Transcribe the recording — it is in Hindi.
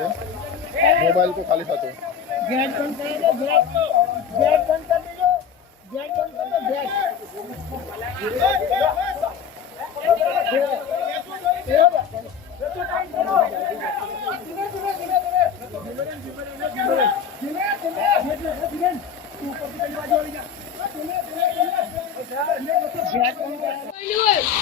मोबाइल को खाली खाते गेट बंद कर दो गेट बंद कर दो गेट बंद कर दो गेट गेट बंद कर दो।